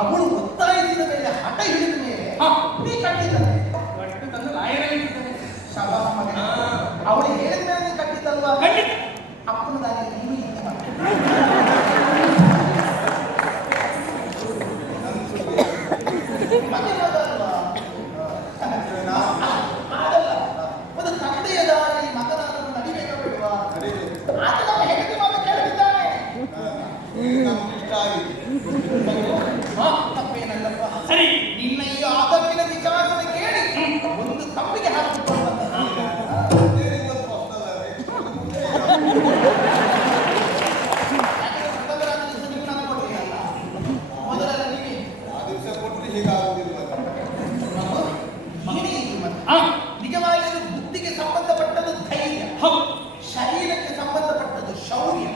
ಅವಳು ಒತ್ತಾಯಿಸಿದ ಮೇಲೆ ಹಠ ಹಿಡಿದ ಮೇಲೆ ನೀ ಕಟ್ಟಿದ್ದಾನೆ ಅವಳು ಹೇಳಿದ ಮೇಲೆ ಕಟ್ಟಿದ್ದಲ್ವಾ ಅಪ್ಪನದಾಗಿ ನೀನು ಒಂದು ತಂದೆಯ ದಾರಿ ಮಗನನ್ನು ನಡಿಬೇಕಾಗಿಲ್ವಾ ಆತ ನಮ್ಮ ಹೆಂಡತಿ ಮಾತು ಕೇಳುತ್ತಿದ್ದಾನೆ ತಪ್ಪೇನಲ್ಲಪ್ಪ ಸರಿ ನಿನ್ನ ಈ ಆದಕ್ಕಿನ ವಿಚಾರವನ್ನು ಕೇಳಿ ಒಂದು ತಪ್ಪಿಗೆ ಹಾಕಿಕೊಂಡು ನಿಜವಾಗಿ ಬುದ್ಧಿಗೆ ಸಂಬಂಧಪಟ್ಟದ್ದು ಧೈರ್ಯ, ಶರೀರಕ್ಕೆ ಸಂಬಂಧಪಟ್ಟದ್ದು ಶೌರ್ಯ.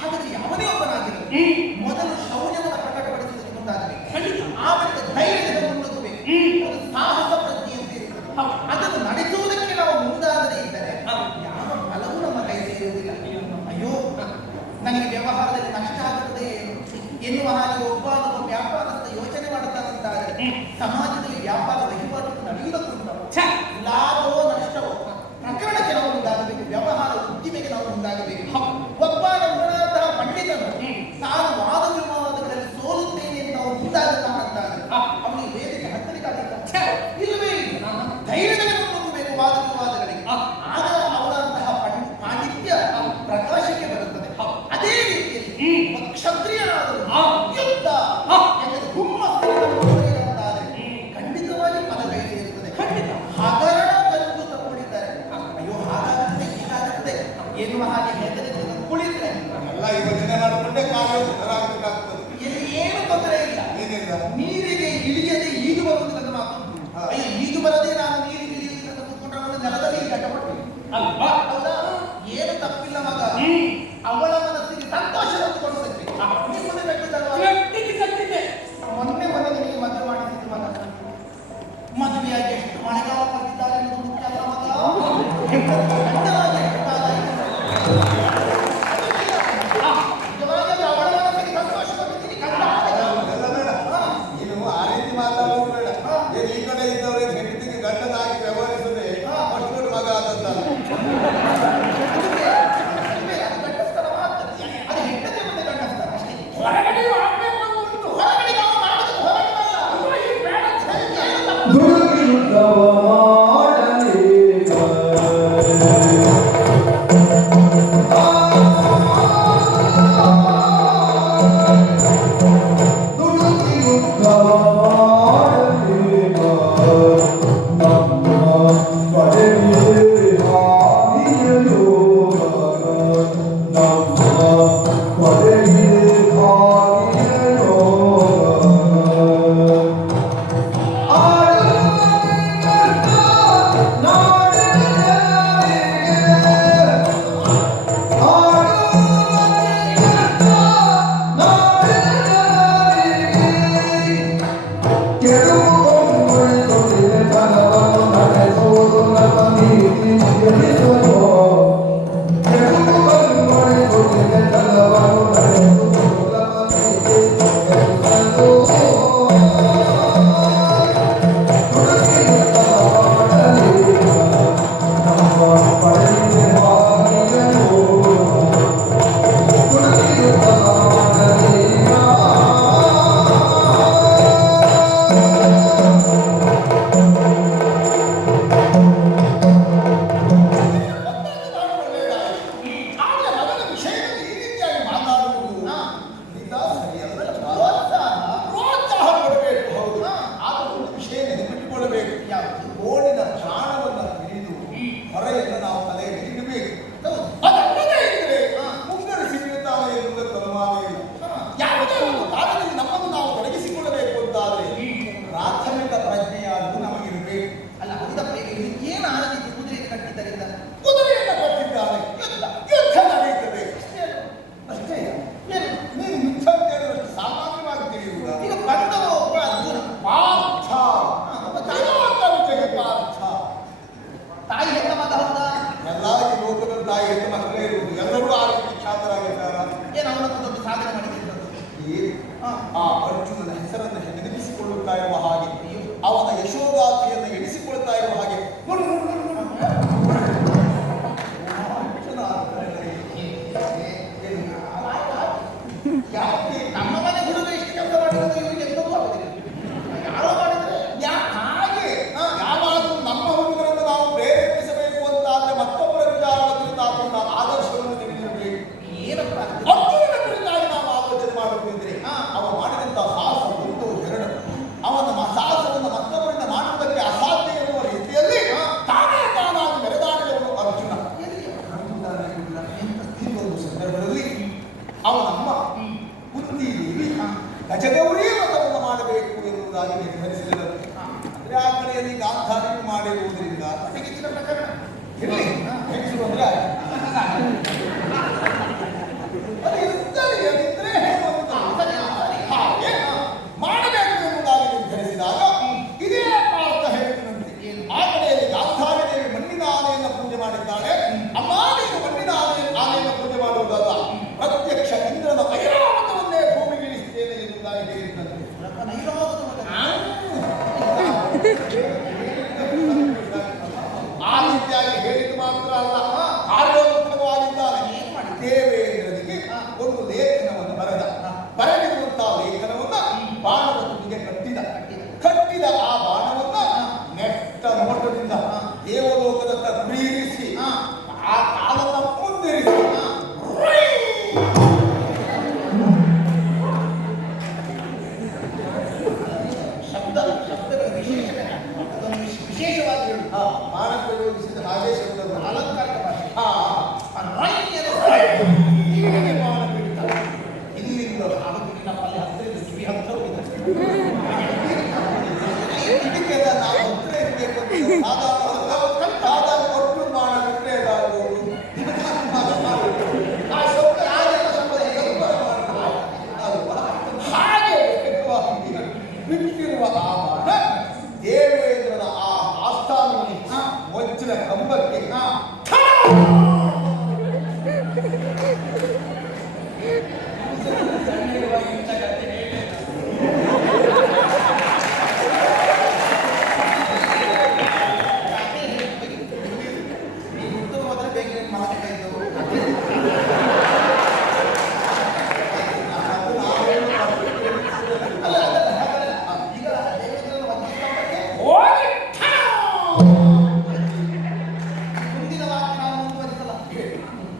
ಹಾಗಾದ್ರೆ ಯಾವುದೇ ಒಬ್ಬನಾಗಿರಲಿ ಮೊದಲು ಶೌರ್ಯವನ್ನು ಪ್ರಕಟಪಡಿಸುವುದಕ್ಕೆ ಮುಂದಾಗಬೇಕು, ಆಮೇಲೆ ಧೈರ್ಯದ ಮುಂದೋಗಬೇಕು. ಒಂದು ಸಾಹಸ ಪ್ರಜ್ಞೆ ಅಂತ ಇರುತ್ತದೆ, ಅದನ್ನು ನಡೆಸುವುದಕ್ಕೆ ನಾವು ಮುಂದಾಗದೇ ಇದ್ದರೆ ಯಾವ ಫಲವೂ ನಮ್ಮ ಕೈ ಸೇರುವುದಿಲ್ಲ. ಅಯ್ಯೋ ನನಗೆ ವ್ಯವಹಾರದಲ್ಲಿ ನಷ್ಟ ಆಗುತ್ತದೆ ಎನ್ನುವ ಹಾಗೆ ಒಬ್ಬ ವ್ಯಾಪಾರಸ್ಥ ಯೋಚನೆ ಮಾಡುತ್ತಾನಂತಾದರೆ ಸಮಾಜದಲ್ಲಿ ವ್ಯಾಪಾರ ವಹಿವಾಟು ನಡೆಯುವುದಕ್ಕೂ ಲಾಭವೋ ನಷ್ಟವೋ ಪ್ರಕರಣಕ್ಕೆ ನಾವು ಮುಂದಾಗಬೇಕು, ವ್ಯವಹಾರ ಉದ್ದಿಮೆಗೆ ನಾವು ಮುಂದಾಗಬೇಕು. ಒಬ್ಬ ನಮ್ಮಂತಹ ಪಂಡಿತನು ತಾನು ವಾದ ವಿವಾದಗಳಲ್ಲಿ ಸೋಲುತ್ತೇನೆ ಅಂತ ನಾವು ಮುಂದಾಗುತ್ತಾನಂತಾದರೆ ಅವನಿಗೆ ವೇದಿಕೆ ಹತ್ತಲಿಕ್ಕಾಗತ್ತ ಇಲ್ಲವೇ ಇಲ್ಲ. ಧೈರ್ಯದಲ್ಲಿ ಮುಂದೋಗಬೇಕು ವಾದ ವಿವಾದಗಳಿಗೆ, ಆಗ ಅವರಂತಹ ಪಾಂಡಿತ್ಯ ಪ್ರಕಾಶಕ್ಕೆ ಬರುತ್ತದೆ. ಅದೇ ರೀತಿಯಲ್ಲಿ ಕ್ಷತ್ರಿಯನಾದರೂ ಯುದ್ಧ ಯಾಕಂದ್ರೆ ಹುಮ್ಮಸ್ಸಿನಿಂದಾದರೆ ಖಂಡಿತವಾಗಿ ಪದ ಕೈ ಸೇರುತ್ತದೆ. ಖಂಡಿತ ಹಗರಣ ಕಲ್ಲು ತಗೊಂಡಿದ್ದಾರೆ. ಅಯ್ಯೋ ಹಾಗಾಗುತ್ತೆ ಹೀಗಾಗುತ್ತೆ ಎನ್ನುವ ಹಾಗೆ ಹೆದರಿಕೊಂಡು ಕುಳಿತರೆ ಎಲ್ಲ ಯೋಚನೆ ಮಾಡಿಕೊಂಡೇ ಕಾರ್ಯರಾಗಬೇಕಾಗ್ತದೆ. ಇಲ್ಲಿ ಏನು ತೊಂದರೆ ಇಲ್ಲ, ನೀರಿಗೆ ಇಳಿಯದೆ ಈಜು ಬರುವುದನ್ನು ಮಾತು. ಅಯ್ಯೋ ಈಜು ಬರದೆ ನಾನು ನೀರಿಗೆ ಇಳಿಯುವುದನ್ನು ಕೂತ್ಕೊಂಡ್ರೆ ಅವಳು ನೆಲದಲ್ಲಿ ಕಟ್ಟಪಟ್ಟು ಅಲ್ವಾ? ಹೌದಾ? ಏನು ತಪ್ಪಿಲ್ಲ ಮಗ, ಅವಳ ಮನಸ್ಸಿಗೆ ಸಂತೋಷ ತಂದುಕೊಡುವುದಕ್ಕೆ ನೀವು ಮದುವೆ ಕಟ್ಟಿದ್ದಲ್ವಾ? ಮೊನ್ನೆ ಮನೆಗೆ ನೀವು ಮದುವೆ ಮಾಡಿಸಿದ್ದು ಮಗ. ಮದುವೆಯಾಗಿ ಎಷ್ಟು ಮಳೆಗಾಲ ಬಂದಿದ್ದಾರೆ ಎನ್ನುವುದು ಮುಖ್ಯ ಅಲ್ಲ ಮಗ. ನಿಜವಾಗಿ ಅವಳ ಮನಸ್ಸಿಗೆ ಸಂತೋಷ ಬಂದಿದ್ದೀನಿ ಕಂಡ ನೀನು ಆ ರೀತಿ ಮಾತಾಡೋದು ಬೇಡ. ಈ ಕಡೆ ಇದ್ದವರಿಗೆ ಹೆಂಡತಿಗೆ ಗಂಡನಾಗಿ ವ್ಯವಹರಿಸದೆ ಅಷ್ಟು ಮಗ ಆದಂತ ಆ ಅರ್ಜುನನ ಹೆಸರನ್ನು ನೆನಪಿಸಿಕೊಳ್ಳುತ್ತಾ ಇರುವ ಹಾಗೆ, ಅವನ ಯಶೋಗಾಥೆಯನ್ನು ಎಣಿಸಿಕೊಳ್ತಾ ಇರುವ ಹಾಗೆ ನೋಡು ನೋಡು ನೋಡು ನೋಡು. ಅರ್ಜುನ ಯಾಕೆ ನಮ್ಮ ಮನೆ ಹುಡುಗ ಇಷ್ಟು ಕೆಲಸ ಮಾಡಿದ್ರೆ ಇವರಿಗೆ ಎಂತದೂ ಆಗುದಿಲ್ಲ. ಯಾರೋ ಮಾಡಿದ್ರೆ ಹಾಗೆ ಯಾವಾಗಲೂ ನಮ್ಮ ಹುಡುಗರನ್ನು ನಾವು ಪ್ರೇರೇಪಿಸಬೇಕು ಅಂತಾದ್ರೆ ಮತ್ತೊಬ್ಬರ ವಿಚಾರದ ಕುರಿತಾದ ಆದರ್ಶವನ್ನು ತಿಳಿದಿರಬೇಕು. ಏನಪ್ಪ ಅರ್ಜುನನ ಕುರಿತಾಗಿ ನಾವು ಆಲೋಚನೆ ಮಾಡಬೇಕಿದ್ರೆ ಅವ ಮಾಡಿದಂತಹ ಸಾಹಸ ಒಂದು ಎರಡು, ಅವನ ಸಾಹಸವನ್ನು ಮತ್ತೊಬ್ಬರಿಂದ ಮಾಡುವುದಕ್ಕೆ ಅಸಾಧ್ಯ ಇರುವ ರೀತಿಯಲ್ಲಿ ತಾನೇ ತಾನಾಗಿ ಮೆರೆದಾಡಿದವನು ಅರ್ಜುನ. ಒಂದು ಸಂದರ್ಭದಲ್ಲಿ ಅವನಮ್ಮ ಕುಂತಿದೇವಿ ಗಜಗೌರಿ ವ್ರತವನ್ನು ಮಾಡಬೇಕು ಎನ್ನುವುದಾಗಿ ನಿರ್ಧರಿಸಿದರು. ಅಂದ್ರೆ ಆ ಕಡೆಯಲ್ಲಿ ಗಾಂಧಾರಿ ಮಾಡಿರುವುದರಿಂದ ಹೆಚ್ಚಿನ ಪ್ರಕರಣ ಇರಲಿ ಹೆಚ್ಚು ಅಂದ್ರೆ ಅದು ಇರುತ್ತದೆ, ಅದಿದ್ರೆ ಹಾಗೆ ಮಾಡಬೇಕು ಎನ್ನುವುದಾಗಿ ನಿರ್ಧರಿಸಿದಾಗ ಇದೇ ಪಾರ್ಥ ಹೇಳ್ತಿನಂತೆ. ಆ ಕಡೆಯಲ್ಲಿ ಗಾಂಧಾರಿ ದೇವಿ ಮಣ್ಣಿನ ಆನೆಯನ್ನು ಪೂಜೆ ಮಾಡಿದ್ದಾಳೆ. ಅಮ್ಮ ನೀನು ಮಣ್ಣಿನ ಆನೆಯನ್ನು ಪೂಜೆ ಮಾಡುವುದಲ್ಲ, ಪ್ರತ್ಯಕ್ಷ ಇಂದ್ರನ ಐರಾವತವನ್ನೇ ಭೂಮಿಗೆ ಇಳಿಸ್ತೇನೆ ಎನ್ನುವುದಾಗಿ ಹೇಳಿದಂತೆ. ಆ ರೀತಿಯಾಗಿ ಹೇಳಿದ್ದು ಮಾತ್ರ ಅಲ್ಲ, ಕಾರ್ಯೋನ್ಮುಖವಾಗಿದ್ದಾನೆ. ದೇವೇಂದ್ರನಿಗೆ ಒಂದು ಲೇಖನವನ್ನು ಬರೆದಿರುವಂತಹ ಲೇಖನವನ್ನ ಬಾಣದ ತುದಿಗೆ ಕಟ್ಟಿದ ಆ ಬಾಣವನ್ನ ನೆಟ್ಟ ನೋಟದಿಂದ ದೇವಲೋಕದತ್ತ ಬೀರಿಸಿ ಆ ಕಾಲನ್ನ ಮುಂದಿರಿಸಿ ಶಬ್ದಗಳ ವಿಶೇಷಣೆ ಅದನ್ನು ವಿಶೇಷವಾಗಿ ಹೇಳುದು. ಬಾಣ ಪ್ರಯೋಗಿಸಿದ ಹಾಗೆ ಶಬ್ದಗಳು ಅಲಂಕಾರಿಕ ಭಾಷೆ. ಹೀಗೆ ಬಾಣ ಬಿಡ್ತಾರೆ. ಇಲ್ಲಿಂದ ನಮ್ಮಲ್ಲಿ ಹತ್ತಿರ ಕಿವಿ ಹತ್ತಿರ ಹೋಗಿದೆ. ಇದಕ್ಕೆಲ್ಲ ನಾವು ಹತ್ತಿರ ಇರಬೇಕು ಅಂತ ಸಾಧಾರಣ ಒಟ್ಟು ಬಾಣ ಬಿಟ್ಟರೆ ಅದಾಗುವುದು. ಆ ಶಬ್ದ ಯಾರೆಲ್ಲ ಶಬ್ದ ಹಾಗೆ ಬಿಟ್ಟಿರುವ ಆ ಬಾಣ ದೇವೇಂದ್ರನ ಆ ಆಸ್ಥಾನದಲ್ಲಿ ವಜ್ರ ಕಂಬಕ್ಕೆ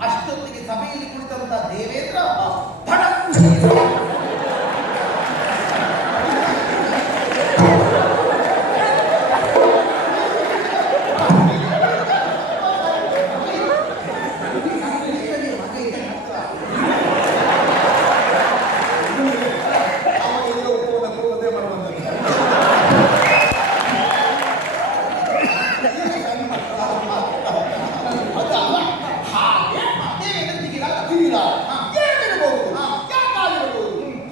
ಅಷ್ಟೊತ್ತಿಗೆ ಸಭೆಯಲ್ಲಿ ಕುಳಿತಂತ ದೇವೇಂದ್ರ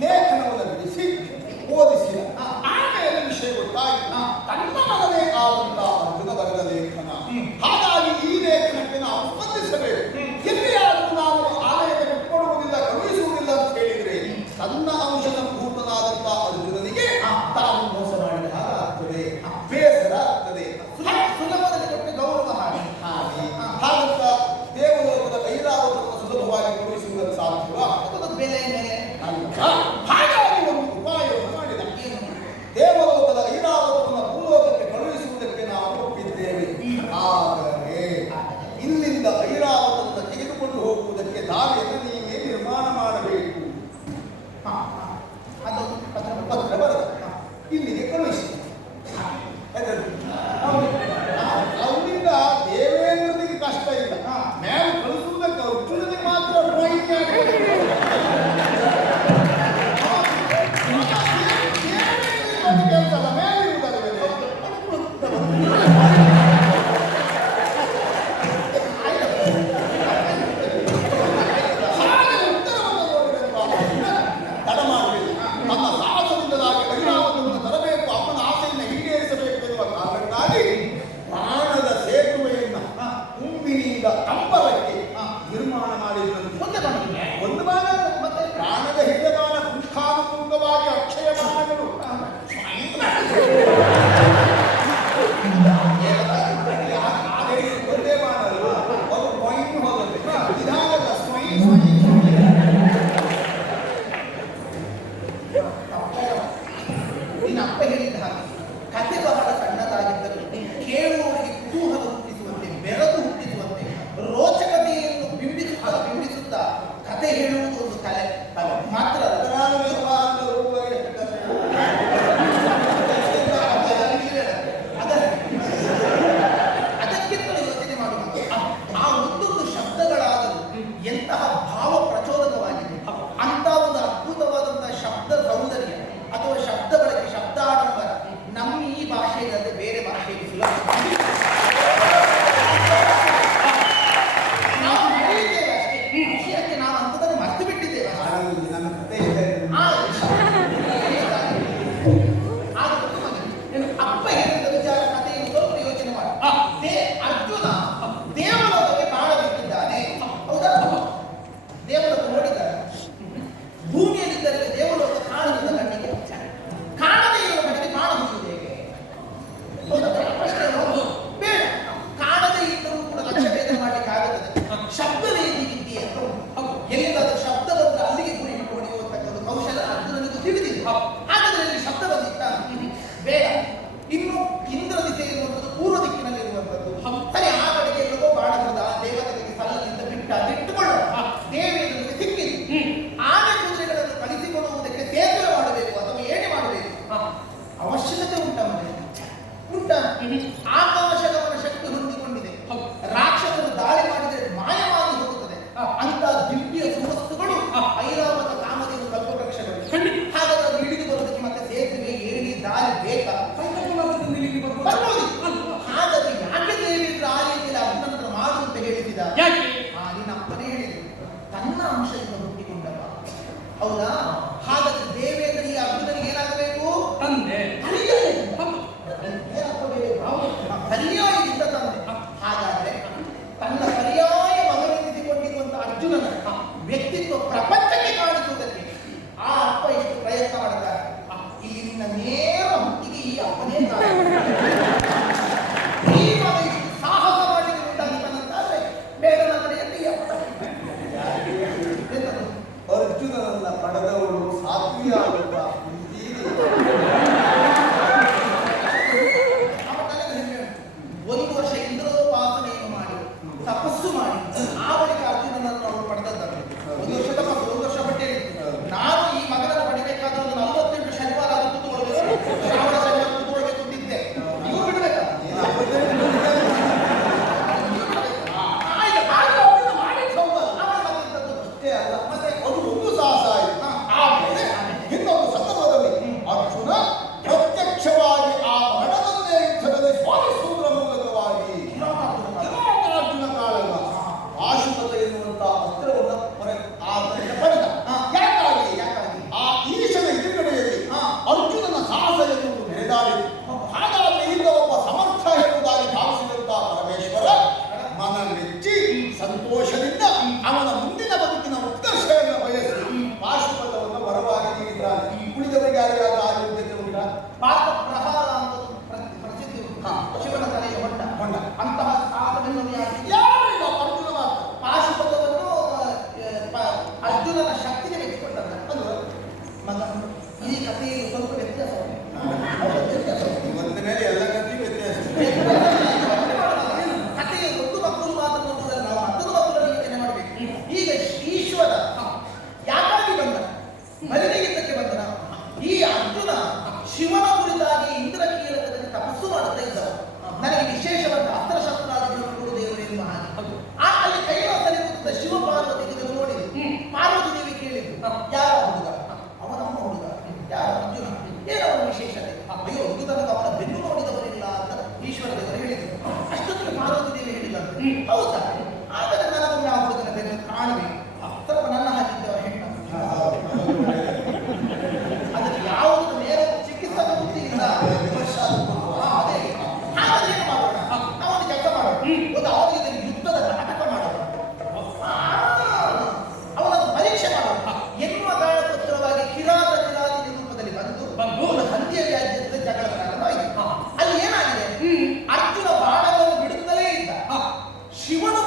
ಲೇಖನವನ್ನು ಬಿಡಿಸಿ ಓದಿಸಿದ. ಆಮೇಲೆ ವಿಷಯ ಗೊತ್ತಾಯಿತು, ತನ್ನ ಮಗನೇ ಆದಂತಹ ಅರ್ಜುನ ಬರೆದ ಲೇಖನ. ಹಾಗಾಗಿ ಈ ಲೇಖನಕ್ಕೆ ನಾವು ಸ್ಪಂದಿಸಬೇಕು. ಎಲ್ಲಿಯಾದರೂ ನಾವು ಆಲಯಕ್ಕೆ ಬಿಟ್ಟುಕೊಡುವುದಿಲ್ಲ, ಕಳುಹಿಸುವುದಿಲ್ಲ ಅಂತ ಹೇಳಿದ್ರೆ ತನ್ನ ಅಂಶ ಸಂಭೂತನಾದಂತಹ ಅರ್ಜುನನಿಗೆ ತಾನು ಮೋಸ ಮಾಡಿದ ಹಾಗಾಗ್ತದೆ, ಬೇಸರ ಆಗ್ತದೆ. ಸುಲಭದಲ್ಲಿ ಕೊಟ್ಟು ಗೌರವ ಮಾಡಿ ಹಾಗಂತ ದೇವಲೋಕದ ಐರಾವತವನ್ನು ಸುಲಭವಾಗಿ ಕಳುಹಿಸುವುದನ್ನು ಸಾಧ್ಯವ? ಬೆಲೆ ಮೇಲೆ ಹಾಗಾಗಿ ಒಂದು ಉಪಾಯವನ್ನು ಮಾಡಿದ. ದೇವಲೋಕದ ಐರಾವತವನ್ನು ಭೂಲೋಕಕ್ಕೆ ಕಳುಹಿಸುವುದಕ್ಕೆ ನಾವು ಒಪ್ಪಿದ್ದೇವೆ. ಆದರೆ ಇಲ್ಲಿಂದ ಐರಾವತವನ್ನು ತೆಗೆದುಕೊಂಡು ಹೋಗುವುದಕ್ಕೆ ದಾರಿಯನ್ನು ನೀವೇ ನಿರ್ಮಾಣ ಮಾಡಬೇಕು. ಅದು ಪತ್ರ ಬರೆದ ಇಲ್ಲಿಗೆ ಕಳುಹಿಸಿ. ಅವರಿಂದ ದೇವೇಂದ್ರನಿಗೆ ಕಷ್ಟ ಇಲ್ಲ, ಮೇಲೆ ಕಳಿಸುವುದಕ್ಕೆ ಅರ್ಜುನನಿಗೆ ಮಾತ್ರ ಕೆಲಸ ಮೇಲಿರುವುದಲ್ಲ. ಹಾಗಾದ್ರೆ ಇಲ್ಲಿ ಶಬ್ದ ಬಂದಿತ್ತ ಬೇಡ, ಇನ್ನು ಇಂದ್ರ ದಿಸೆ ಇರುವಂತದ್ದು ಪೂರ್ವ ದಿಕ್ಕಿನಲ್ಲಿ ಇರುವಂತದ್ದು. ಸರಿ, ಆ ಕಡೆಗೆ ಎಲ್ಲವೋ ಬಾಣದ ದೇವತೆಗಳಿಗೆ ಸಲ್ಲದಿಂದ ಬಿಟ್ಟ ಇಟ್ಟುಕೊಳ್ಳೋ ದೇವೇಂದ್ರನಿಗೆ ಸಿಕ್ಕಿತು. ಆನೆ ಕುದುರೆಗಳನ್ನು ಕಳಿಸಿಕೊಳ್ಳುವುದಕ್ಕೆ ಸೇತುವೆ ಮಾಡಬೇಕು ಅಥವಾ ಏಣಿ ಮಾಡಬೇಕು, ಅವಶ್ಯಕತೆ ಉಂಟ ಮನೆ ಉಂಟ. ಆಕಾಶಗಮನ ಶಕ್ತಿ ಹೊಂದಿಕೊಂಡಿದೆ. ರಾಕ್ಷಸರು ದಾಳಿ ಮಾಡಿದರೆ ಮಾಯವಾಗಿ ಹೋಗುತ್ತದೆ. ಅಂತ ದಿವ್ಯ ಸುವಸ್ತುಗಳು ಐರಾವತ ಕಾಮಧೇನು ಕಲ್ಪವೃಕ್ಷಗಳು. ಹಾಗಾದ್ರೆ ಅದು ಹಿಡಿದು ಬರುವುದಕ್ಕೆ ಮತ್ತೆ ಸೇತುವೆ ಏಣಿ ದಾರಿ ಬೇಕಾ? ಬರ್ಬೋದು. ಹಾಗಾದ್ರೆ ಯಾಕೆ ದೇವೇಂದ್ರ ಆ ರೀತಿಯಲ್ಲಿ ಅರ್ಜುನನ ಮಾಡು ಅಂತ ಹೇಳಿಸಿದ? ನಿನ್ನ ಅಪ್ಪನೇ ಹೇಳಿದ್ರು, ತನ್ನ ಅಂಶದಿಂದ ಹುಟ್ಟಿಕೊಂಡವ. ಹೌದಾ? ಹಾಗಾದ್ರೆ ದೇವೇಂದ್ರ ಈ ಅರ್ಜುನನಿಗೆ ಏನಾಗಬೇಕು? ತಂದೆ. ಪರ್ಯಾಯದಿಂದ ತಂದೆ. ಹಾಗಾದ್ರೆ ತನ್ನ ಪರ್ಯಾಯ ಮಗನೆನಿಸಿಕೊಂಡಿರುವಂತಹ ಅರ್ಜುನನ ವ್ಯಕ್ತಿತ್ವ ಪ್ರಪಂಚಕ್ಕೆ ಕಾಣಿಸುವುದಕ್ಕೆ ಆ ಅಪ್ಪ ಎಷ್ಟು ಪ್ರಯತ್ನ ಮಾಡುತ್ತಾರೆ. ಇಲ್ಲಿ ನಿನ್ನ ನೇರ ಹುಟ್ಟಿಗೆ ಈ ಅಪ್ಪನೇ ಈ ಮಗ ಇಷ್ಟು ಸಾಹಸ ಮಾಡಲಿಕ್ಕೆ ಉಂಟಾಗಿದ್ದಾನಂತಾದ್ರೆ ಬೇಡ ಕಡೆಯಲ್ಲಿ ಈ ಅಪ್ಪ ಅರ್ಜುನನನ್ನ ಪಡೆದವಳು ಸಾತ್ವಿಯಾಗುತ್ತ ಒಂದು ವರ್ಷ ಇಂದ್ರೋಪಾಸನೆಯನ್ನು ಮಾಡಿ ತಪಸ್ಸು ಮಾಡಿ ಆ ಬಳಿಕ ಅರ್ಜುನನನ್ನು ಅವಳು ಪಡೆದದ್ದಾನೆ. ಒಂದು ವರ್ಷ ತಪಸ್ಸು, ಒಂದು ವರ್ಷ ಬಟ್ಟೆ. ನಾನು ಈ ಮಗನನ್ನು ಪಡಿಬೇಕಾದ್ರೆ ಒಂದು 48 ಶನಿವಾರ ಅದು ಕೂತ್ಕೊಳ್ಬೇಕು, ಶ್ರಾವಣ ಶನಿವಾರ ಕೂತ್ಕೊಳ್ಬೇಕು ಅಂತಿದ್ದೆ. ನೀವು ಬಿಡ್ಬೇಕಾ? ಅಷ್ಟೇ ಅಲ್ಲ, ಮತ್ತೆ ಅದು ಒಂದು ಸಾಹಸ ಆಯಿತು. ಆಮೇಲೆ ಇನ್ನೊಂದು ಸಂದರ್ಭದಲ್ಲಿ ಅರ್ಜುನ ಪ್ರತ್ಯಕ್ಷವಾಗಿ ಆ ಮರಣವನ್ನೇ ಯುದ್ಧದಲ್ಲಿ ಸ್ವಾಮಿಸುವುದರ ಮೂಲಕವಾಗಿ ಅರ್ಜುನ ಕಾಳಗ ಪಾಶುಪತ ಎನ್ನುವಂತಹ ಅಸ್ತ್ರವನ್ನು ಆದ್ದರಿಂದ ಪಡೆದ. ಯಾಕಾಗಿ ಆ ಈಶನ ಎದುರುಗಡೆಯಲ್ಲಿ ಅರ್ಜುನನ ಸಾಹಸ ಎನ್ನುವುದು ಮೆರೆದಾಡಿತು. ಹಾಗಾಗಿ ಈಗ ಒಬ್ಬ ಸಮರ್ಥ ಎಂಬುದಾಗಿ ಭಾವಿಸಿದಂತಹ ಪರಮೇಶ್ವರ ಮನ ಮೆಚ್ಚಿ ಸಂತೋಷದಿಂದ ಅವನ ಮುಂದಿನ ಬದುಕಿನ ಉತ್ಕರ್ಷವನ್ನು ಬಯಸಿ ಪಾಶುಪತವನ್ನು ವರವಾಗಿ ನೀಡಿದ್ದಾನೆ. ಉಳಿದವರಿಗೆ ಯಾರಿಗಾದ ಆಯುಧಕ್ಕೆ ಉಂಟ? ಪಾಪ ಪ್ರಹಾರ ಅಂತ ಪ್ರಸಿದ್ಧಿ ಉಂಟು. ಶಿವನ ತಲೆಯ ಹೊಂಡ ಅಂತಹ ಸಾಧನೆಯನ್ನು ಯಾರಿಲ್ಲ ಅರ್ಜುನ ಮಾತ್ರ. ಪಾಶುಪತವನ್ನು ಅರ್ಜುನನ ಶಕ್ತಿಗೆ ಮೆಚ್ಚಿಕೊಂಡಲ್ಲ. ಮಗ ಈ ಕಥೆಯಲ್ಲಿ ಸ್ವಲ್ಪ ವ್ಯತ್ಯಾಸ ಇವತ್ತಿನ ಮೇಲೆ ಎಲ್ಲ ಕಥೆಯೂ ವ್ಯತ್ಯಾಸ. ಕಥೆಯ ಒಂದು ಮಕ್ಕಳು ಮಾತ್ರ ನೋಡುವುದಲ್ಲ, ನಾವು ಹತ್ತದು ಮಕ್ಕಳನ್ನು ಯೋಚನೆ ಮಾಡಬೇಕು. ಈಗ ಈಶ್ವರ ಯಾಕಾಗಿ ಬಂದ? ಮಲಿನ ಯುದ್ಧಕ್ಕೆ ಬಂದನ. ಈ ಅರ್ಜುನ ಶಿವನ ಕುರಿತಾಗಿ ಇಂದ್ರ ಕೀಲಕದಲ್ಲಿ ತಪಸ್ಸು ಮಾಡುತ್ತಾ ಇದ್ದ. ನನಗೆ ವಿಶೇಷವಾದ ಅಸ್ತ್ರಶಸ್ತ್ರಾದಿಗಳನ್ನು ಕೊಡು ದೇವರು ಎನ್ನುವ ಹಾಗೆ. ಅಲ್ಲಿ ಕೈಲಾಸದಲ್ಲಿ ಕೂತ ಶಿವ ಪಾರ್ವತಿಗೆ ನೋಡಿದೆ. ಪಾರ್ವತಿ ದೇವಿ ಕೇಳಿದ್ರು, ಯಾರ ಹುಡುಗ? ಅವನಮ್ಮ ಹುಡುಗ. ಯಾರ? ಅರ್ಜುನ. ಏನವನ ವಿಶೇಷತೆ? ಅಯ್ಯೋ, ಇದು ತನಕ ಅವನ ಬೆನ್ನು ನೋಡಿದವರಿಲ್ಲ ಅಂತ ಈಶ್ವರ ದೇವರು ಹೇಳಿದ್ರು. ಅಷ್ಟೊತ್ತಿಗೆ ಪಾರ್ವತಿ ದೇವಿ ಹೇಳಿದಂತೆ, ಹೌದಾ? ಆದರೆ ನನಗೊಮ್ಮೆ ಆ ಹುಡುಗನ ಬೆನ್ನು ಕಾಣಬೇಕು. ಸ್ವಲ್ಪ ನನ್ನ ಹಾಕಿದ್ದವ ಹೆಣ್ಣು. ಅದಕ್ಕೆ ಯಾವುದು ನೇರ ಚಿಕಿತ್ಸಕ ಬುದ್ಧಿ ಇಲ್ಲ. ಅದೇ. ಹಾಗಾದ್ರೆ ಏನು ಮಾಡೋಣ? ನಾವೊಂದು ಕೆಲಸ ಮಾಡೋಣ. ಒಂದು ಅವನಿಗೆ ಯುದ್ಧದ ನಾಟಕ ಮಾಡೋಣ, ಅವನನ್ನು ಪರೀಕ್ಷೆ ಮಾಡೋಣ ಎನ್ನುವ ಕಾರಣಕ್ಕೋಸ್ಕರವಾಗಿ ಕಿರಾತಿ ರೂಪದಲ್ಲಿ ಬಂದು ಒಂದು ಹಂದಿಯ ವ್ಯಾಜ್ಯದ ಜಗಳ ಪ್ರಾರಂಭವಾಯಿತು. ಅಲ್ಲಿ ಏನಾಗಿದೆ? ಅರ್ಜುನ ಬಾಣವನ್ನು ಬಿಡುತ್ತಲೇ ಇದ್ದ. ಶಿವನು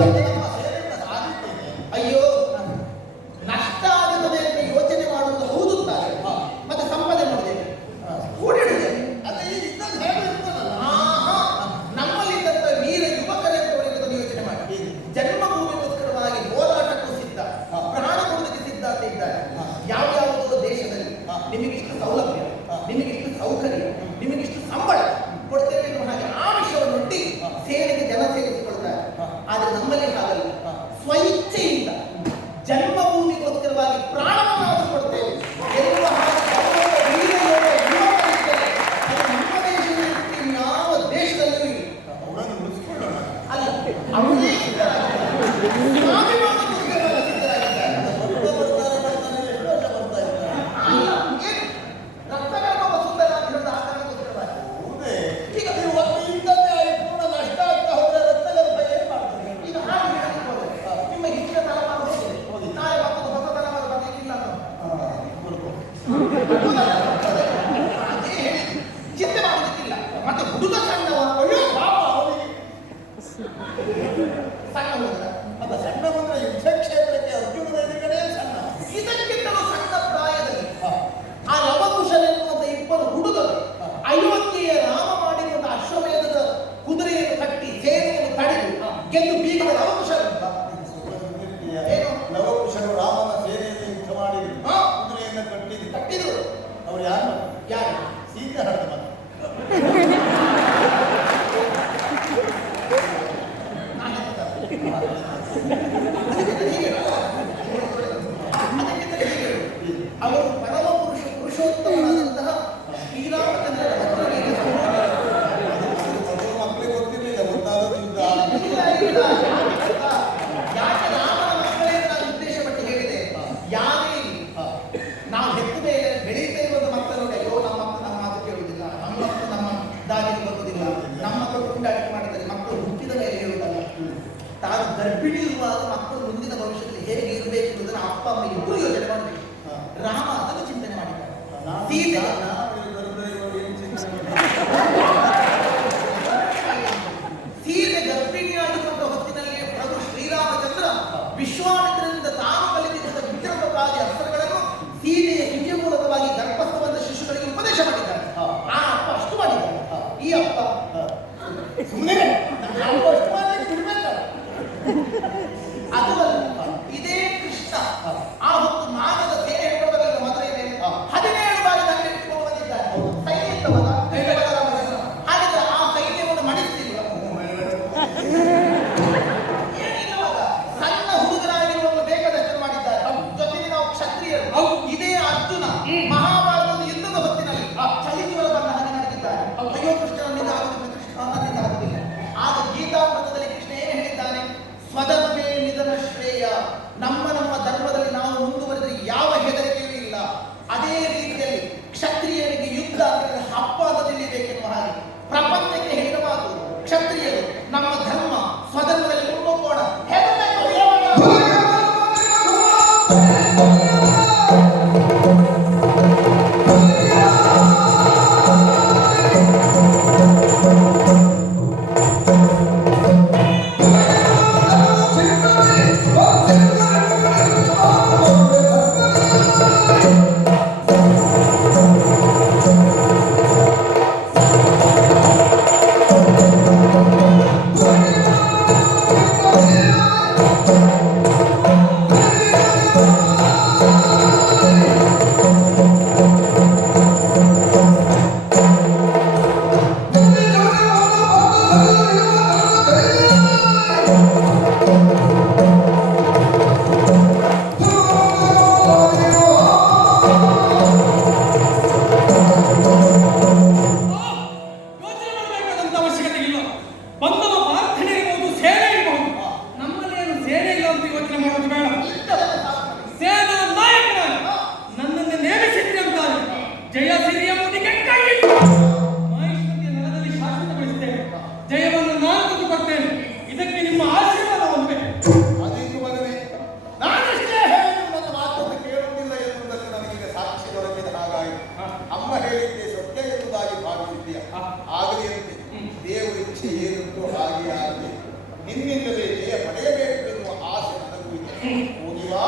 ನಮ್ಮ ಸೇನೆಯನ್ನು ಸಾಧಿಸ್ತೇನೆ. ಅಯ್ಯೋ ನಷ್ಟ ಆಗುತ್ತದೆ ಅಂತ ಯೋಚನೆ ಮಾಡುವುದು ಹೌದು ತಾನೆ. ಮತ್ತೆ ಸಂಪಾದನೆ ಮಾಡುತ್ತೇವೆ, ಕೂಡಿಡುತ್ತೇವೆ. ಅಲ್ಲ ಈ ಇದ್ದದ್ದು ಹೇಗೆ ಇರ್ತದಲ್ಲ. ನಮ್ಮಲ್ಲಿದ್ದಂಥ ವೀರ ಯುವಕರೆಂತವರಿಗೆ ಯೋಚನೆ ಮಾಡಿ ಜನ್ಮಭೂಮಿಗೋಸ್ಕರವಾಗಿ ಹೋರಾಟಕ್ಕೂ ಸಿದ್ಧ, ಪ್ರಾಣ ಕೊಡುವುದಕ್ಕೆ ಸಿದ್ಧ ಅಂತ ಇದ್ದಾರೆ. ಯಾವ್ಯಾವುದೋ ದೇಶದಲ್ಲಿ ನಿಮಗಿಷ್ಟು ಸೌಲಭ್ಯ, ನಿಮಗಿಷ್ಟು ಸೌಕರ್ಯ, ನಿಮಗಿಷ್ಟು ಸಂಬಳ ಕೊಡ್ತೇವೆ ಎನ್ನುವ ಹಾಗೆ ಆಮಿಷವನ್ನೊಡ್ಡಿ ಸೇನೆಗೆ ಜನ ಸೇರಿಸಿಕೊಳ್ತಾರೆ. ಆದರೆ ನಮ್ಮಲ್ಲಿ ಹಾಗಲ್ಲ. ಸ್ವಇಚ್ಛೆಯಿಂದ ಜನ್ಮಭೂಮಿಗೋಸ್ಕರವಾಗಿ ಪ್ರಾಣವನ್ನಾದರೂ ಕೊಡ್ತೇವೆ ಎನ್ನುವ ಹಾಗೆ ಯಾವುದೋ ವೀರ ಯುವಕರಿದ್ದರೆ ಅದು ನಮ್ಮ ದೇಶದಲ್ಲಿ ಯಾವ ದೇಶದಲ್ಲೂ ಇಲ್ಲ. ಅವರನ್ನು ಉಳಿಸ್ಕೊಳ್ಳೋಣ. ಅಲ್ಲ, ಅವರೇ ಸ್ವಾಭಿಮಾನಕ್ಕೋಸ್ಕರ ಸಿದ್ಧರಾಗಿದ್ದಾರೆ. ಎಷ್ಟು ವರ್ಷ ಬರ್ತಾ ಇದ್ದಾರೆ? ಅಲ್ಲ, ಏನು ರಕ್ತಗರ್ಭ ವಸುಂಧರ ಅಂತ ಹೇಳೋದು ಆ ಕಾರಣಕ್ಕೋಸ್ಕರವಾಗಿ. ಹೌದೇ? ಈಗ ನೀವು ಒಂದು ಇಂಥದ್ದೇ ಆಗಿ ಪೂರ್ಣ ನಷ್ಟ ಆಗ್ತಾ ಹೋದ್ರೆ ರಕ್ತಗರ್ಭ ಏನು ಮಾಡ್ತಾರೆ? ಈಗ ಹಾಗೆ ಹೇಳಲಿಕ್ಕೆ ಹೋದರೆ ನಿಮ್ಮ ಹಿಂದಿನ ತಲೆಮಾರು ಹೋಗಿದೆ, ನಾಳೆ ಮತ್ತೊಂದು ಹೊಸ ತಲೆಮಾರು ಬರ್ಲಿಕ್ಕಿಲ್ಲ ಅಂತ ಅದೇ ಹೇಳಿ ಚಿಂತೆ ಮಾಡೋದಕ್ಕಿಲ್ಲ. ಮತ್ತೆ ಹುಡುಗ ಸಣ್ಣವ, ಅಯ್ಯೋ ಪಾಪ ಅವನಿಗೆ ಸಣ್ಣ ಹುಡುಗ, ಅಲ್ಲ ಸಣ್ಣ ಬಂದ್ರೆ ಯುದ್ಧ ಕ್ಷೇತ್ರಕ್ಕೆ ಅರ್ಜುನನ ಎದುರುಗಡೆ ಸಣ್ಣ. ಇದಕ್ಕಿಂತಲೂ ಸಣ್ಣ ಪ್ರಾಯದಲ್ಲಿ ಆ ಲವಕುಶನೆನ್ನುವಂತ ಇಬ್ಬರು ಹುಡುಗರು ಅಯೋಧ್ಯೆಯ ರಾಮ ಮಾಡಿರುವಂತಹ ಅಶ್ವಮೇಧದ ಕುದುರೆಯನ್ನು ಕಟ್ಟಿ ಸೇನೆಯನ್ನು ತಡೆದು ಗೆದ್ದು ಬೀಗದ ಲವಕುಶರಲ್ಲ. ಏನು? ಲವಕುಶರು ರಾಮನ ಸೇನೆಯಲ್ಲಿ ಯುದ್ಧ ಮಾಡಿದ್ರು, ಕುದುರೆಯನ್ನು ಕಟ್ಟಿದ್ರು. ಅವ್ರು ಯಾರು? ಯಾರು? ಸೀತೆ ಹಡದ ಮಗ. ಅವರು ಪರಮ ಪುರುಷೋತ್ತಮನಾದಂತಹ ಶ್ರೀರಾಮಚಂದ್ರನ ಭಕ್ತರಿಗೆ ಮಕ್ಕಳಿಗೆ ಗೊತ್ತಿರಲಿಲ್ಲ, ಗೊತ್ತಾದರೂ ಯುದ್ಧ. ಯಾಕೆ ರಾಮನ ಮಕ್ಕಳೇ ನಾನು ಉದ್ದೇಶಪಟ್ಟು ಹೇಳಿದೆ. ಯಾರೇ ನಾವು ಹೆತ್ತ ಮೇಲೆ ಬೆಳೀತಾ ಇರುವಂತ ಮಕ್ಕಳು ನೋಡಿ, ಅಯ್ಯೋ ನಮ್ಮ ಮಕ್ಕಳು ನಮ್ಮ ಮಾತು ಕೇಳುವುದಿಲ್ಲ, ನಮ್ಮ ಮಕ್ಕಳು ನಮ್ಮ ದಾರಿಗೆ ಬರುವುದಿಲ್ಲ, ನಮ್ಮ ಮಕ್ಕಳು ಪುಂಡಾಟಿಕೆ ಮಾಡ್ತಾರೆ. ಮಕ್ಕಳು ಹುಟ್ಟಿದ ಮೇಲೆ ಹೇಳುವುದಲ್ಲ, ತಾನು ಗರ್ಭಿಣಿ ಇರುವಾಗ ಮಕ್ಕಳು ಮುಂದಿನ ಭವಿಷ್ಯದಲ್ಲಿ ಹೇಗೆ ಇರಬೇಕು ಎಂಬುದನ್ನು ಅಪ್ಪ ಅಮ್ಮ ಇಬ್ಬರು ಯೋಚನೆ ಮಾಡಬೇಕು. ರಾಮ ಅದನ್ನು ಚಿಂತನೆ ಮಾಡಿದ್ದಾರೆ. ಸೀತೆ ಸೀತೆ ಗರ್ಭಿಣಿಯಾಗಿರುವಂತ ಹೊತ್ತಿನಲ್ಲಿ ಪ್ರಭು ಶ್ರೀರಾಮಚಂದ್ರ ವಿಶ್ವಾಮಿತ್ರನಿಂದ ತಾನು ಕಲಿತಿದ್ದ ವಿಕ್ರಮಕಾರಿ ಅಸ್ತ್ರಗಳನ್ನು ಸೀತೆಯ ಕಿವಿಯ ಮೂಲಕವಾಗಿ ಗರ್ಭಸ್ಥ ಬಂದ ಶಿಶುಗಳಿಗೆ ಉಪದೇಶ ಮಾಡಿದ್ದಾರೆ. ಆ ಅಪ್ಪ ಅಷ್ಟು ಮಾಡಿದ್ದಾರೆ. ಈ ಅಪ್ಪ ಸುಮ್ಮನೆ ನಾವು ಅಷ್ಟು ಮಾಡಿ ಬಿಡ್ಬೇಕಲ್ಲ. ಅದು ಅಲ್ಲ, ಇದೇ ಕೃಷ್ಣ ಆ ಹೊತ್ತು ಮಾನದ ಸೇನೆ ಹಿಡ್ಕೊಳ್ಬೇಕಾದ ಮದುವೆ ಮೇಲೆ 17 ಬಾರಿ ದಂಡೆತ್ತಿಕೊಂಡು ಬಂದಿದ್ದಾರೆ. ಸೈನ್ಯದವರ ಹಾಗಿದ್ರೆ ಆ ಸೈನ್ಯವನ್ನು ಮಣಿಸ್ತಿಲ್ವ? ಏನಿಲ್ಲವಾಗ ಸಣ್ಣ ಹುಡುಗರಾಗಿರುವವರು ಬೇಕಾದಷ್ಟು ಮಾಡಿದ್ದಾರೆ. ಜೊತೆಗೆ ನಾವು ಕ್ಷತ್ರಿಯರು. ಇದೇ ಅರ್ಜುನ ಮಹಾಭಾರತದ ಯುದ್ಧದ ಹೊತ್ತಿನಲ್ಲಿ ಚಲಿಸುವರ ಬಂದ ಹಾಗೆ ನಡೆದಿದ್ದಾರೆ. ಅಯ್ಯೋ ಕೃಷ್ಣನಿಂದ ಆಗುದಿಲ್ಲ, ಕೃಷ್ಣನಿಂದ ಆಗುದಿಲ್ಲ. ಆಗ ಗೀತಾಮೃತದಲ್ಲಿ ಕೃಷ್ಣ ಏನು ಹೇಳಿದ್ದಾನೆ? ಸ್ವಧರ್ಮೇ ನಿಧನ ಶ್ರೇಯ. ನಮ್ಮ ಧರ್ಮದಲ್ಲಿ ನಾವು ಮುಂದುವರೆದರೆ ಯಾವ ಹೆದರಿಕೆಯೂ ಇಲ್ಲ. ಅದೇ ರೀತಿಯಲ್ಲಿ ಕ್ಷತ್ರಿಯರಿಗೆ ಯುದ್ಧ ಅಂದರೆ ಹಬ್ಬ ಅಂತ ತಿಳಿಯಬೇಕೆನ್ನುವ ಹಾಗೆ ಪ್ರಪಂಚಕ್ಕೆ ಹೇಳಿದ ಮಾತು. ಕ್ಷತ್ರಿಯರು ನಮ್ಮ ಧರ್ಮ ಸ್ವಧರ್ಮದಲ್ಲಿ ಮುಂದೋಗೋಣ. ಅಮ್ಮ ಹೇಳಿದ್ದೆ ಸತ್ಯ ಎನ್ನುವುದಾಗಿ ಭಾವಿಸಿದ್ದೀಯ. ಆಗಲಿ ಅಂತೆ ದೇವರು ಇಚ್ಛೆ ಏನುಂಟು ಹಾಗೆ ನಿನ್ನಿಂದಲೇ ಜಯ ಪಡೆಯಬೇಕು ಎನ್ನುವ ಆಸೆ ನನಗೂ ಇದೆ. ಹೋಗಿವಾ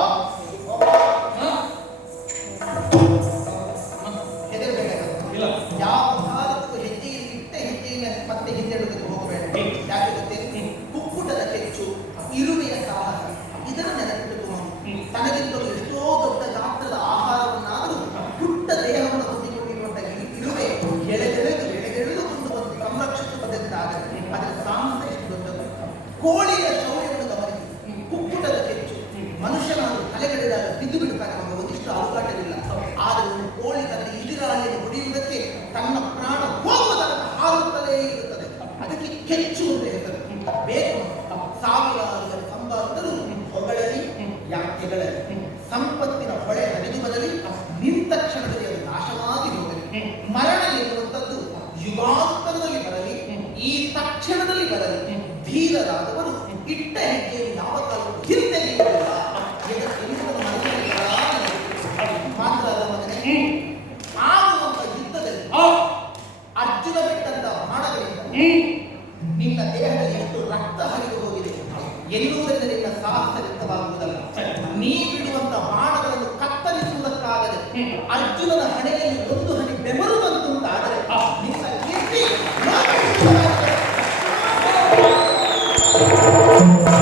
ಹೆದರಬೇಡ. ಇಲ್ಲ. ಯಾವ ಕಾಲಕ್ಕೂ ಹೆಜ್ಜೆಯಲ್ಲಿ ಇಟ್ಟ ಹೆಜ್ಜೆಯಿಂದ ಮತ್ತೆ ಹಿಂದೆಡುವುದಕ್ಕೆ ಹೋಗಬೇಡ. ಯಾಕೆ ಗೊತ್ತೇ? ಕುಕ್ಕುಟದ ಕೆಚ್ಚು, ಇರುವೆಯ ಸಾಹಸ, ಇದನ್ನು ನೆನಪಿಟ್ಟುಕೊಂಡು ತನಗಿಂತಲೂ ಎಷ್ಟೋ ದೊಡ್ಡ ಗಾತ್ರದ ಆಹಾರವನ್ನಾದರೂ ಪುಟ್ಟ ದೇಹವನ್ನು ಹೊಂದಿಕೊಂಡಿರುವಂತಹ ಇರುವೆ ಎಳೆದೆಳೆದು ಕೊಂಡು ಬಂದು ಸಂರಕ್ಷಿಸುವುದಕ್ಕಾಗದೆ ಅದರ ಸಾಹಸ ಎಷ್ಟು ದೊಡ್ಡದು. ಕೋಳಿಯ ಶೌರ್ಯವನ್ನು ಗಮನಿಸಿ. ಕುಕ್ಕುಟದ ಕೆಚ್ಚು ಮನುಷ್ಯನಾದರೂ ತಲೆಗಡೆದಾಗ ಬಿದ್ದು ಬಿಡುತ್ತಾನೆ, ನಮಗೆ ಒಂದಿಷ್ಟು ಅವಕಾಶವಿಲ್ಲ. ಆದರೆ ಒಂದು ಕೋಳಿ ತನ್ನ ಇದಿರಾಳಿಯನ್ನು ಹೊಡೆಯುವುದಕ್ಕೆ ತನ್ನ ಪ್ರಾಣ ಹೋಗುವ ತನಕ ಹಾರುತ್ತಲೇ ಇರುತ್ತದೆ. ಅದಕ್ಕೆ ಕೆಚ್ಚು ಅಂತ ಹೆಸರು. ಬೇಕು ಸಾವಿರಾರು ಸಂಪಾದಿತರು ಹೊಗಳಲಿ ಯಾಕೆಗಳಲಿ ಸಂಪತ್ತಿನ ಹೊಳೆ ಹರಿದು ಬರಲಿ, ನಿಂತ ಕ್ಷಣದಲ್ಲಿ ಅದು ನಾಶವಾಗಿ ಹೋಗಲಿ. ಮರಣ ಎನ್ನುವಂಥದ್ದು ಯುಗಾಂತರದಲ್ಲಿ ಬರಲಿ, ಈ ತಕ್ಷಣದಲ್ಲಿ ಬರಲಿ. ಧೀರರಾದವರು ಇಟ್ಟ ಹೆಜ್ಜೆಯನ್ನು ಯಾವ ಕಾಲಕ್ಕೂ ಹಿಂತೆಗೆಯುವುದಿಲ್ಲ. ಮಾತ್ರ ಅಲ್ಲ ಮಗನೇ, ಆಗುವಂತ ಯುದ್ಧದಲ್ಲಿ ಅರ್ಜುನ ಬಿಟ್ಟಂತ ಬಾಣಗಳಿಂದ ನಿನ್ನ ದೇಹದಲ್ಲಿ ಎಷ್ಟು ರಕ್ತ ಹರಿದು ಹೋಗಿದೆ ಎನ್ನುವುದರಿಂದ ನಿನ್ನ ಸಾಹಸ ವ್ಯಕ್ತವಾಗುವುದಲ್ಲ. ನೀ ಬಿಡುವಂತ ಬಾಣಗಳನ್ನು ಕತ್ತರಿಸುವುದಕ್ಕಾಗದೆ ಅರ್ಜುನನ ಹಣೆಯಲ್ಲಿ ಒಂದು ಹನಿ ಬೆವರು